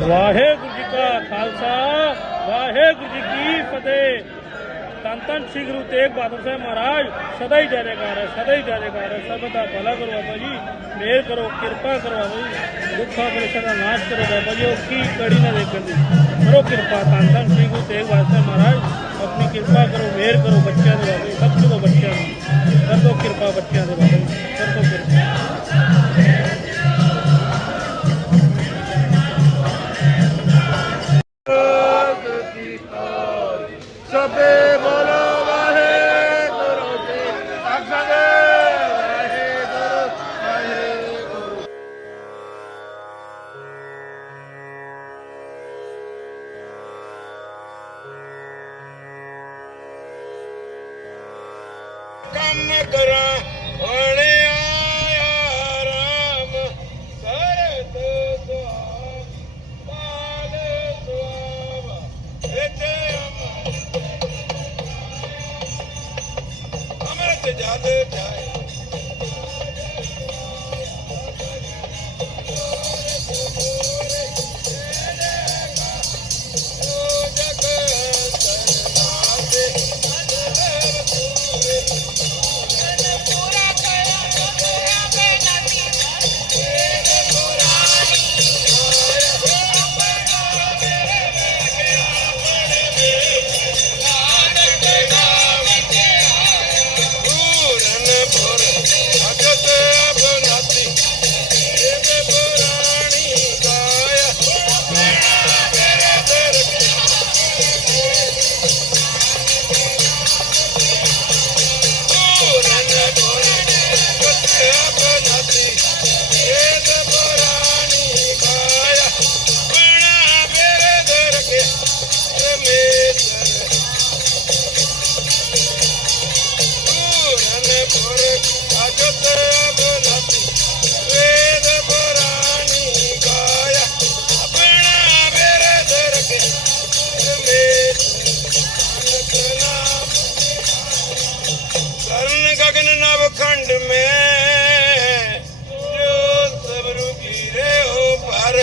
ਵਾਹਿਗੁਰੂ ਜੀ ਕਾ ਖਾਲਸਾ, ਵਾਹਿਗੁਰੂ ਜੀ ਕੀ ਫਤਿਹ। ਤਨ ਤਨ ਸ੍ਰੀ ਗੁਰੂ ਤੇਗ ਬਹਾਦਰ ਸਾਹਿਬ ਮਹਾਰਾਜ, ਸਦਾ ਹੀ ਜੈਕਾਰ ਹੈ, ਸਦਾ ਹੀ ਜੈਕਾਰ ਹੈ। ਸਭ ਦਾ ਭਲਾ ਕਰੋ ਬਾਬਾ ਜੀ, ਮਿਹਰ ਕਰੋ, ਕਿਰਪਾ ਕਰੋ ਬਾਬਾ ਜੀ। ਦੁੱਖਾਂ ਕਲੇਸ਼ਾਂ ਦਾ ਨਾਸ਼ ਕਰੋ ਬਾਬਾ ਜੀ, ਉਹ ਕੀ ਕੜੀ ਨਾ ਦੇਖਣ ਦੀ। ਕਰੋ ਕਿਰਪਾ ਤਨ ਤਨ ਸ੍ਰੀ ਗੁਰੂ ਤੇਗ ਬਹਾਦਰ ਸਾਹਿਬ ਮਹਾਰਾਜ, ਆਪਣੀ ਕਿਰਪਾ ਕਰੋ, ਮਿਹਰ ਕਰੋ ਬੱਚਿਆਂ ਦੇ ਬਾਬਾ ਜੀ, ਸਭ ਤੋਂ ਬੱਚਿਆਂ ਨੂੰ ਕਰ ਦੋ ਕਿਰਪਾ ਬੱਚਿਆਂ ਦੇ ਬਾਬਾ ਜੀ, ਕਰ ਦੋ ਕਿਰਪਾ। ਸਭੇ नवखंड में जो सबरू गिरे हो पर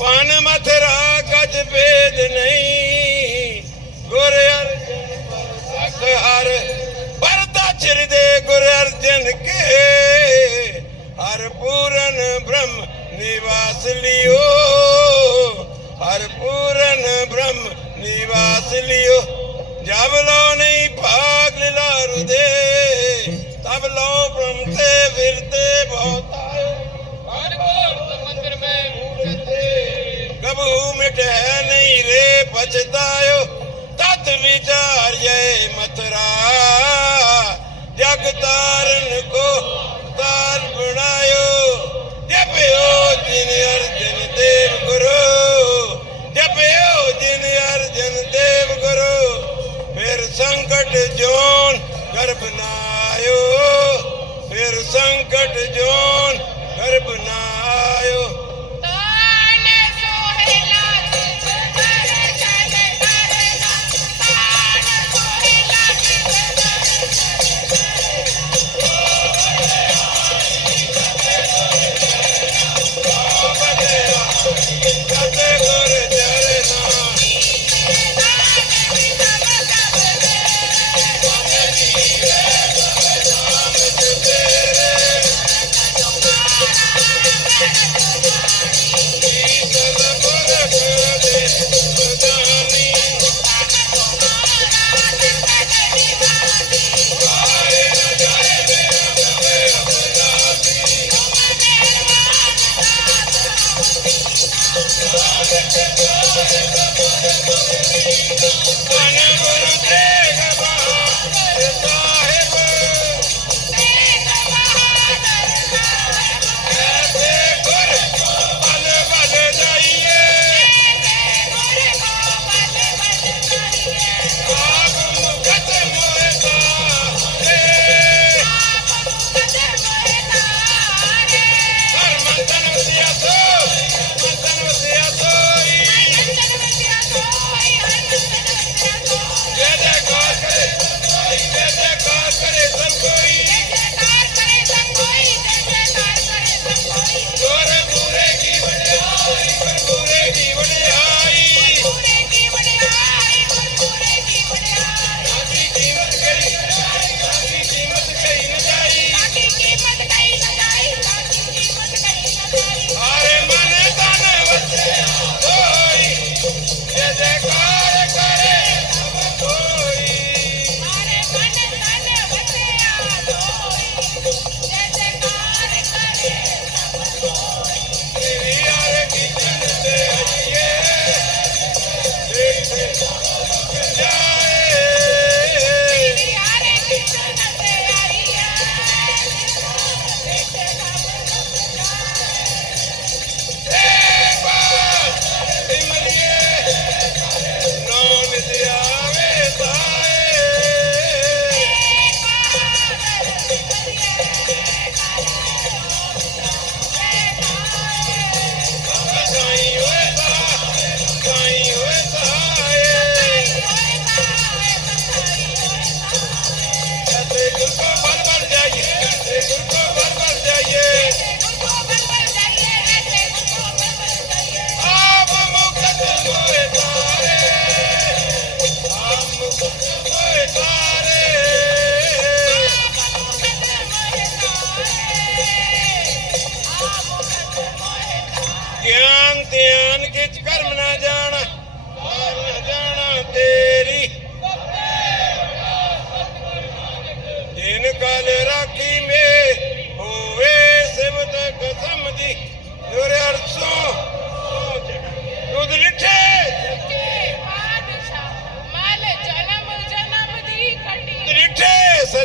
पान मथरा गज भेद नहीं गुर अर्जन पर सख हर परदा चिर दे गुर अर्जन के हर पूरन ब्रह्म निवास लियो ਹਰ ਪੂਰਨ ਬ੍ਰਹਮ ਨਿਵਾਸ ਲਿਓ ਜਬ ਲੋ ਨਹੀਂ ਭਾਗ ਲਿਲਾਰੂ ਦੇ ਤਬ ਲੋ ਪ੍ਰਮਤੇ ਵਿਰਤੇ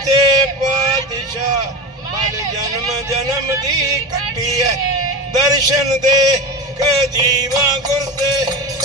ਸੱਚੇ ਪਾਤਸ਼ਾਹ ਮਨ ਜਨਮ ਜਨਮ ਦੀ ਕੱਟੀ ਹੈ ਦਰਸ਼ਨ ਦੇ ਕੇ ਜੀਵਾ ਗੁਰਦੇ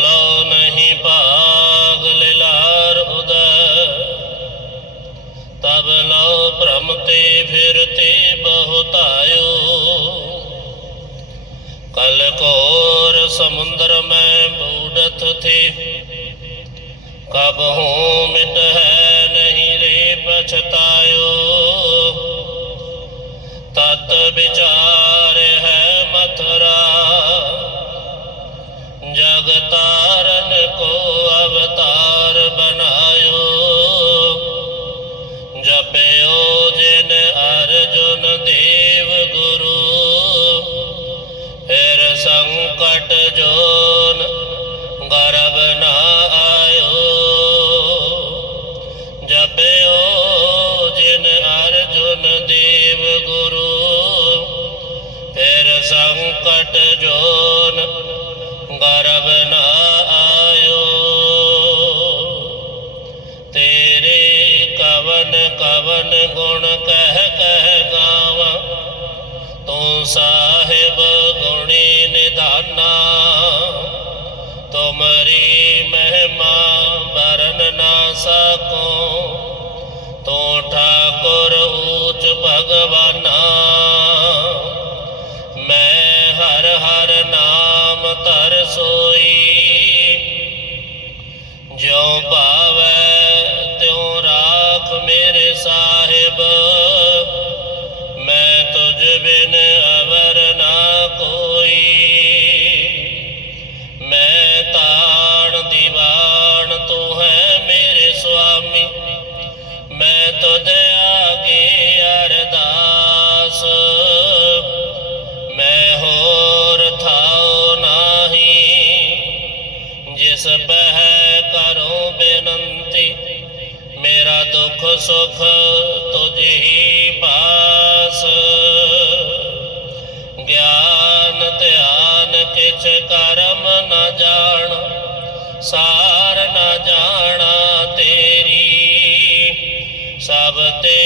ਲਾਲੋ ਨਹੀਂ ਭਾਗ ਲਾਰ ਉਦਰ ਤਬ ਲੋ ਭ੍ਰਮ ਤੇ ਫਿਰ ਤੇ ਬਹੁਤਾਇਓ ਕਲ ਕੋਰ ਸਮੁੰਦਰ ਮੈਂ ਬੂੜਤ ਥੀ। ਕਬ ਹੂੰ ਮਿਟ ਹੈ ਨਹੀਂ ਰੇ ਪਛਤਾਇਓ। ਤਤ ਵਿਚਾਰ ਹੈ ਮਥੁਰਾ। ਤਾਰਨ ਕੋ ਅਵਤਾਰ ਬਨਾਇਓ ਜਪਿਓ ਜਿਨ ਅਰਜੁਨ ਦੇਵ ਗੁਰੂ। ਫਿਰ ਸੰਕਟ ਜੋਨ ਗਰਬ ਨਾ ਆਇਓ। ਜਪਿਓ ਜਿਨ ਅਰਜੁਨ ਦੇਵ ਗੁਰੂ। ਫਿਰ ਸੰਕਟ ਜੋਨ ਸਾਹਿਬ ਗੁਣੀ ਨਿਧਾਨਾ ਤੁਮਰੀ ਮਹਿਮਾ ਬਰਨ ਨਾ ਸਕੋ। ਤੂੰ ਠਾਕੁਰ ਊਚ ਭਗਵਾਨਾ, ਮੈਂ ਹਰ ਹਰ ਨਾਮ ਧਰ ਸੋਈ। ਜਿਉ ਭਾਵੈ ਤਿਉ ਰਾਖ ਮੇਰੇ ਸਾਹਿਬ, ਮੈਂ ਤੁਝ ਬਿਨ ਦੁੱਖ ਸੁਖ ਤੁਝ ਹੀ ਪਾਸ। ਗਿਆਨ ਧਿਆਨ ਕਿਛ ਕਰਮ ਨ ਜਾਣ, ਸਾਰ ਨਾ ਜਾਣਾ ਤੇਰੀ। ਸਭ ਤੇ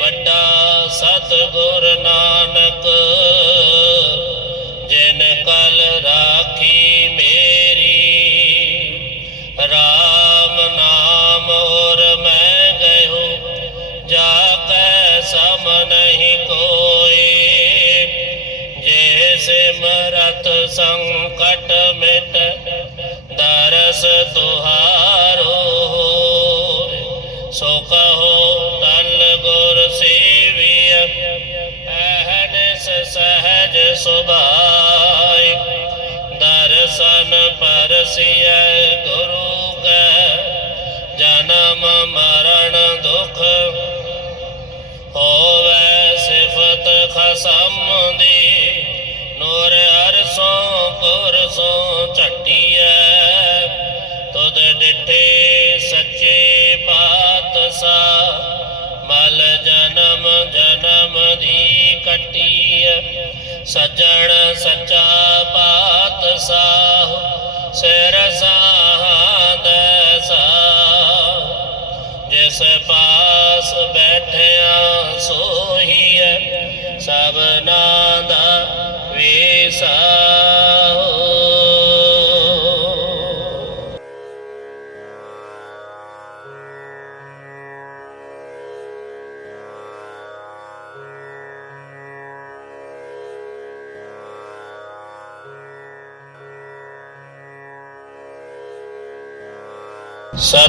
ਵੱਡਾ ਸਤਿਗੁਰ ਨਾਨਕ, ਜਿਨ ਕਲ ਰਾਖੀ ਰਾ ਸੰਕਟ ਮਿਟ ਦਰਸ ਤੁਹਾਰੋ ਸੋ ਕਹੋ ਤਲ ਗੁਰ ਸੇਵੀਆ ਅਹਨਿਸ ਸਹਜ ਸੁਭਾਈ। ਦਰਸ਼ਨ ਪਰਸਿਐ ਗੁਰੂ ਕੈ, ਜਨਮ ਮਰਨ ਦੁਖ ਹੋਵੇ ਸਿਫਤ ਖਸਮ ਦੀ, ਨੂਰ ਸੋ ਅਰਸੋਂ ਪੁਰਸੋਂ ਝਟੀਐ। ਤੁਧ ਡਿਠੇ ਸੱਚੇ ਪਾਤਸ਼ਾਹ, ਮਲ ਜਨਮ ਜਨਮ ਦੀ ਕਟੀਐ। ਸਜਣ ਸੱਚਾ ਪਾਤਸ਼ਾਹ, ਸਿਰ ਸਾਧ ਸਾਹ। ਜਿਸ ਪਾਸ ਬੈਠਿਆ ਸੋਹੀਐ ਸਭਨਾ ਦਾ ਵੇਸਾ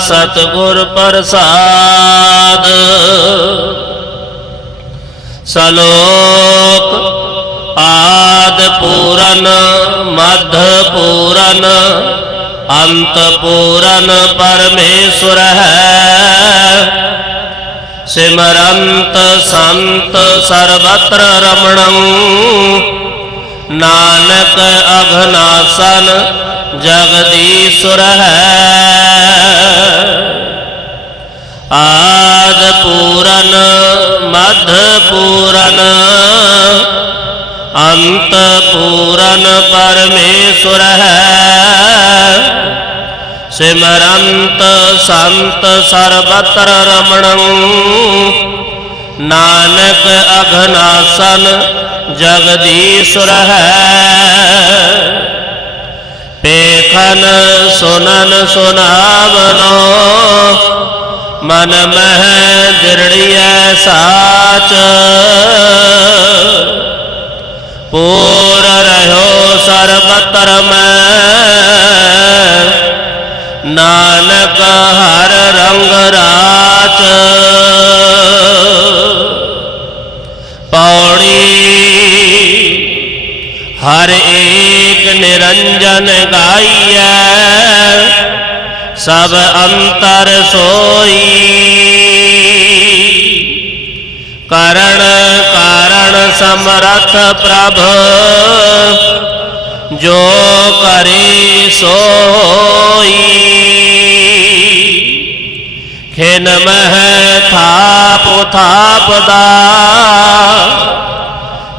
ਸਤਿਗੁਰ ਪ੍ਰਸਾਦ। ਸਲੋਕ ਆਦ ਪੂਰਨ, ਮਧ ਪੂਰਨ, ਅੰਤ ਪੂਰਨ ਪਰਮੇਸ਼ਵਰ ਹੈ। ਸਿਮਰੰਤ ਸੰਤ ਸਰਬਤਰ ਰਮਣੰ ਨਾਨਕ ਅਘਨਾਸਨ ਜਗਦੀਸ਼ੁਰ ਹੈ। ਆਦ ਪੂਰਨ, ਮਧ ਪੂਰਨ, ਅੰਤ ਪੂਰਨ ਪਰਮੇਸ਼ਵਰ ਹੈ। ਸਿਮਰੰਤ ਸੰਤ ਸਰਬਤਰ ਰਮਣੰ ਨਾਨਕ ਅਘਨਾਸਨ ਜਗਦੀਸ਼ੁਰ ਹੈ। ਪੇਖਨ ਸੁਨਨ ਸੁਨਾਵਨੋ, ਮਨ ਮਹਿ ਦਿਰੜੀਐ ਸਾਚ। ਪੂਰ ਰਹਿਓ ਸਰਬਤਰ ਮੈਂ, ਨਾਨਕ ਹਰ ਰੰਗ ਰਾਚ। ਹਰ ਏਕ ਨਿਰੰਜਨ ਗਾਈਐ, ਸਭ ਅੰਤਰ ਸੋਈ। ਕਰਨ ਕਾਰਣ ਸਮਰਥ ਪ੍ਰਭ, ਜੋ ਕਰੇ ਸੋਈ। ਖਿਨ ਮਹਿ ਥਾਪ ਥਾਪਦਾ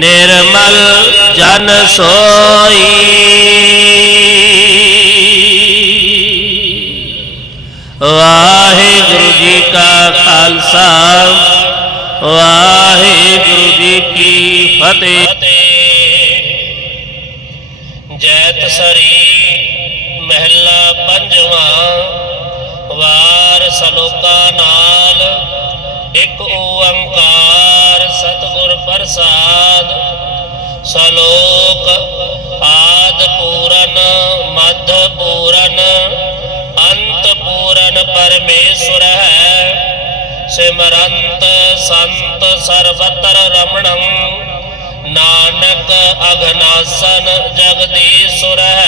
ਨਿਰਮਲ ਜਨ ਸੋਈ। ਵਾਹਿਗੁਰੂ ਜੀ ਕਾ ਖਾਲਸਾ, ਵਾਹਿਗੁਰੂ ਜੀ ਕੀ ਫਤਿਹ। ਜੈਤ ਸਰੀ ਮਹਿਲਾ ਪੰਜਵਾਂ ਵਾਰ ਸਲੋਕਾ ਨਾਲ ਇੱਕ ਓੰਕਾਰ ਸਤਿਗੁਰ ਪ੍ਰਸਾਦ, ਸਲੋਕ ਆਦ ਪੂਰਨ, ਮਧ ਪੂਰਨ, ਅੰਤ ਪੂਰਨ ਪਰਮੇਸ਼ਵਰ ਹੈ। ਸਿਮਰੰਤ ਸੰਤ ਸਰਬਤਰ ਰਮਣੰ, ਨਾਨਕ ਅਗਨਾਸਨ ਜਗਦੀਸ਼ੁਰ ਹੈ।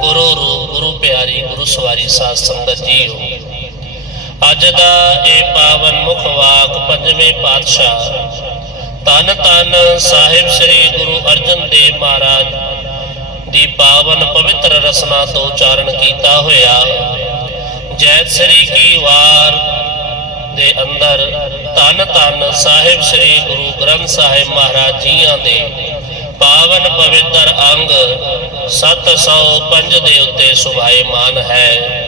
ਗੁਰੂ ਰੂਪ, ਗੁਰੂ ਪਿਆਰੀ, ਗੁਰੂ ਸਵਾਰੀ ਸਾਧ ਸੰਗਤ ਜੀਓ। ਅੱਜ ਦਾ ਇਹ ਪਾਵਨ ਮੁਖ ਵਾਕ ਪੰਜਵੇਂ ਪਾਤਸ਼ਾਹ ਤਨ ਤਨ ਸਾਹਿਬ ਸ੍ਰੀ ਗੁਰੂ ਅਰਜਨ ਦੇਵ ਮਹਾਰਾਜ ਦੀ ਪਾਵਨ ਪਵਿੱਤਰ ਰਸਨਾ ਤੋਂ ਉਚਾਰਨ ਕੀਤਾ ਹੋਇਆ। ਜੈਤ ਸ੍ਰੀ ਕੀ ਵਾਰ ਦੇ ਅੰਦਰ ਤਨ ਤਨ ਸਾਹਿਬ ਸ੍ਰੀ ਗੁਰੂ ਗ੍ਰੰਥ ਸਾਹਿਬ ਮਹਾਰਾਜ ਜੀਆਂ ਦੇ ਪਾਵਨ ਪਵਿੱਤਰ ਅੰਗ 705 ਦੇ ਉੱਤੇ ਸੁਭਾਏਮਾਨ ਹੈ।